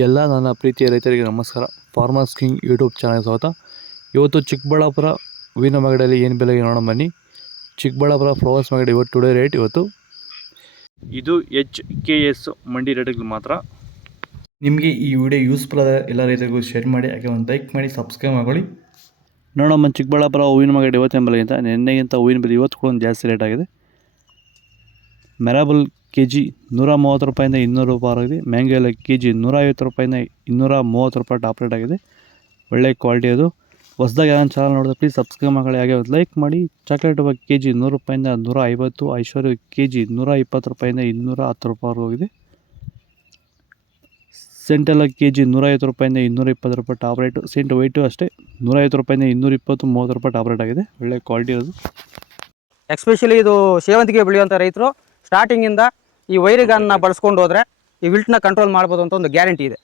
ಎಲ್ಲ ನನ್ನ ಪ್ರೀತಿಯ ರೈತರಿಗೆ ನಮಸ್ಕಾರ. ಫಾರ್ಮರ್ಸ್ ಕಿಂಗ್ ಯೂಟ್ಯೂಬ್ ಚಾನಲ್ ಸ್ವಾಗತ. ಇವತ್ತು ಚಿಕ್ಕಬಳ್ಳಾಪುರ ಹೂವಿನ ಮಾರ್ಕೆಟಲ್ಲಿ ಏನು ಬೆಲೆಗೆ ನೋಡೋಣ ಬನ್ನಿ. ಚಿಕ್ಕಬಳ್ಳಾಪುರ ಫ್ಲವರ್ಸ್ ಮಾರ್ಕೆಟ್ ಇವತ್ತು ಟುಡೇ ರೇಟ್ ಇವತ್ತು ಇದು HKS ಮಂಡಿ ರೇಟ್ಗಳು ಮಾತ್ರ. ನಿಮಗೆ ಈ ವಿಡಿಯೋ ಯೂಸ್ಫುಲ್ ಆದ ಎಲ್ಲ ರೈತರಿಗೂ ಶೇರ್ ಮಾಡಿ, ಹಾಗೆ ಒಂದು ಲೈಕ್ ಮಾಡಿ, ಸಬ್ಸ್ಕ್ರೈಬ್ ಮಾಡ್ಕೊಳ್ಳಿ. ನೋಡಮ್ಮ, ಚಿಕ್ಕಬಳ್ಳಾಪುರ ಹೂವಿನ ಮಾರ್ಕೆಟ್ ಇವತ್ತಿನ ಬೆಲೆಗಿಂತ ನಿನ್ನೆಗಿಂತ ಹೂವಿನ ಬೆಲೆ ಇವತ್ತು ಕೂಡ ಒಂದು ಜಾಸ್ತಿ ರೇಟ್ ಆಗಿದೆ. ಮೆರಾಬಲ್ kg 130 ರೂಪಾಯಿಂದ 200 ರೂಪಾಯಿ ಆಗಿದೆ. ಮ್ಯಾಂಗೋ ಎಲ್ಲ kg 150 ರೂಪಾಯಿಂದ 230 ರೂಪಾಯಿ ಟಾಪ್ ರೇಟ್ ಆಗಿದೆ. ಒಳ್ಳೆ ಕ್ವಾಲಿಟಿ ಅದು. ಹೊಸದಾಗಿ ಯಾರು ಚಾನಲ್ ನೋಡಿದ್ರೆ ಪ್ಲೀಸ್ ಸಬ್ಸ್ಕ್ರೈಬ್ ಮಾಡಿ, ಹಾಗೆ ಒಂದು ಲೈಕ್ ಮಾಡಿ. ಚಾಕ್ಲೇಟ್ ಹೂವು kg 100 ರೂಪಾಯಿಂದ 150, ಐಶ್ವರ್ಯ kg 120 ರೂಪಾಯಿಂದ 210 ರೂಪಾಯಿ ಹೋಗಿದೆ. ಸೆಂಟೆಲ್ಲ kg 150 ರೂಪಾಯಿಂದ 220 ರೂಪಾಯಿ ಟಾಪ್ ರೇಟು. ಸೆಂಟ್ ವೈಟು ಅಷ್ಟೇ 150 ರೂಪಾಯಿಂದ 220, 30 ರೂಪಾಯಿ ಟಾಪ್ ರೇಟ್ ಆಗಿದೆ. ಒಳ್ಳೆ ಕ್ವಾಲಿಟಿ ಅದು. ಎಸ್ಪೆಷಲಿ ಇದು ಸೇವಂತಿಗೆ ಬೆಳೆಯುವಂಥ ರೈತರು ಸ್ಟಾರ್ಟಿಂಗಿಂದ ಈ ವೈರಿಗಾನ್ನ ಬಳಸ್ಕೊಂಡು ಹೋದ್ರೆ ಈ ವಿಲ್ಟ್ನ ಕಂಟ್ರೋಲ್ ಮಾಡ್ಬೋದು ಅಂತ ಒಂದು ಗ್ಯಾರಂಟಿ ಇದೆ.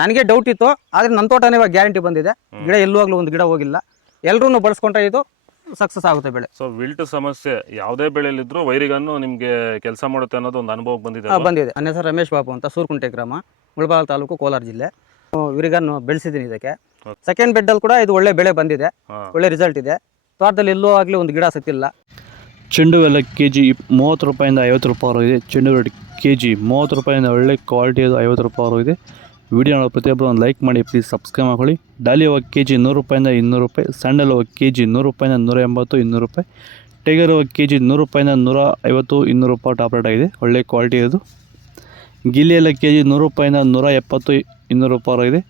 ನನಗೆ ಡೌಟ್ ಇತ್ತು, ಆದರೆ ನನ್ನ ತೋಟನೇ ಇವಾಗ ಗ್ಯಾರಂಟಿ ಬಂದಿದೆ. ಗಿಡ ಎಲ್ಲುವಾಗಲೂ ಒಂದು ಗಿಡ ಹೋಗಿಲ್ಲ. ಎಲ್ಲರೂ ಬಳಸ್ಕೊಂಡ್ರೆ ಇದು ಸಕ್ಸಸ್ ಆಗುತ್ತೆ ಬೆಳೆ. ಸೊ ವಿಲ್ಟ್ ಸಮಸ್ಯೆ ಯಾವುದೇ ಬೆಳೆಯಲ್ಲಿದ್ರೂ ವೈರಿಗನ್ನು ನಿಮಗೆ ಕೆಲಸ ಮಾಡುತ್ತೆ ಅನ್ನೋದು ಒಂದು ಅನುಭವ ಬಂದಿದೆ. ನನ್ನ ಹೆಸರು ರಮೇಶ್ ಬಾಬು ಅಂತ, ಸೂರ್ಕುಂಟೆ ಗ್ರಾಮ, ಮುಳಬಾಗಿಲು ತಾಲೂಕು, ಕೋಲಾರ ಜಿಲ್ಲೆ. ವಿರಿಗನ್ನು ಬೆಳೆಸಿದ್ದೀನಿ. ಇದಕ್ಕೆ ಸೆಕೆಂಡ್ ಬೆಡ್ಡಲ್ಲಿ ಕೂಡ ಇದು ಒಳ್ಳೆ ಬೆಳೆ ಬಂದಿದೆ, ಒಳ್ಳೆ ರಿಸಲ್ಟ್ ಇದೆ. ತೋಟದಲ್ಲಿ ಎಲ್ಲೂ ಆಗಲಿ ಒಂದು ಗಿಡ ಸತ್ತಿಲ್ಲ. ಚೆಂಡು ಎಲ್ಲ kg 30 ರೂಪಾಯಿಂದ 50 ರೂಪಾಯಿ ಇದೆ. ಚೆಂಡು ರೇಟ್ kg 30 ರೂಪಾಯಿಂದ ಒಳ್ಳೆ ಕ್ವಾಲಿಟಿ ಅದು 50 ರೂಪಾಯಿ ಇದೆ. ವಿಡಿಯೋ ನೋಡೋ ಪ್ರತಿಯೊಬ್ಬರು ಒಂದು ಲೈಕ್ ಮಾಡಿ, ಪ್ಲೀಸ್ ಸಬ್ಸ್ಕ್ರೈಬ್ ಮಾಡ್ಕೊಳ್ಳಿ. ಡಾಲಿ ಹೂವು kg 100 ರೂಪಾಯಿಂದ 200 ರೂಪಾಯಿ. ಸ್ಯಾಂಡಲ್ ಹೂವು kg 100 ರೂಪಾಯಿಂದ 180, 200 ರೂಪಾಯಿ. ಟೈಗರ್ ಹೂವು kg 100 ರೂಪಾಯಿಂದ 150, 200 ರೂಪಾಯಿ ಟಾಪ್ ರೇಟ್ ಆಗಿದೆ. ಒಳ್ಳೆ ಕ್ವಾಲಿಟಿ ಅದು. ಗಿಲ್ಲಿ ಎಲ್ಲ kg 100 ರೂಪಾಯಿಂದ 170, 200 ರೂಪಾಯಿ ಇದೆ.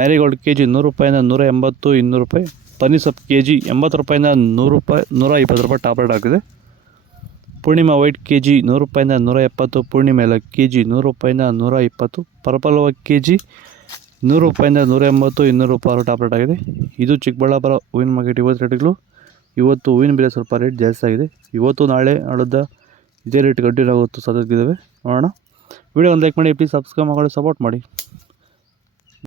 ಮ್ಯಾರಿಗೋಲ್ಡ್ kg 100 ರೂಪಾಯಿಂದ 180, 200 ರೂಪಾಯಿ. ಪನ್ನೀರ್ ಸೊಪ್ಪು kg 80 ರೂಪಾಯಿಂದ 100 ರೂಪಾಯಿ, 120 ರೂಪಾಯಿ ಟಾಪ್ ರೇಟ್ ಆಗಿದೆ. ಪೂರ್ಣಿಮಾ ವೈಟ್ kg 100 ರೂಪಾಯಿಂದ 170. ಪೂರ್ಣಿಮಾ ಎಲ್ಲ kg 100 ರೂಪಾಯಿಂದ 120. ಪರ್ಪಲ್ ಹೂವು kg 100 ರೂಪಾಯಿಂದ 180, 200 ರೂಪಾಯಿ ಟಾಪ್ ರೇಟ್ ಆಗಿದೆ. ಇದು ಚಿಕ್ಕಬಳ್ಳಾಪುರ ಹೂವಿನ ಮಾರ್ಕೆಟ್ ಇವತ್ತು ರೇಟ್ಗಳು. ಇವತ್ತು ಹೂವಿನ ಬೆಲೆ ಸ್ವಲ್ಪ ರೇಟ್ ಜಾಸ್ತಿ ಆಗಿದೆ. ಇವತ್ತು ನಾಳೆ ನಾಳಿದ್ದ ಇದೇ ರೇಟ್ ಕಂಟಿನ್ಯೂ ಆಗುತ್ತೆ ಸಾಧ್ಯತೆ ಇದ್ದಾವೆ. ನೋಡೋಣ. ವಿಡಿಯೋ ಒಂದು ಲೈಕ್ ಮಾಡಿ, ಪ್ಲೀಸ್ ಸಬ್ಸ್ಕ್ರೈಬ್ ಮಾಡಿ, ಸಪೋರ್ಟ್ ಮಾಡಿ.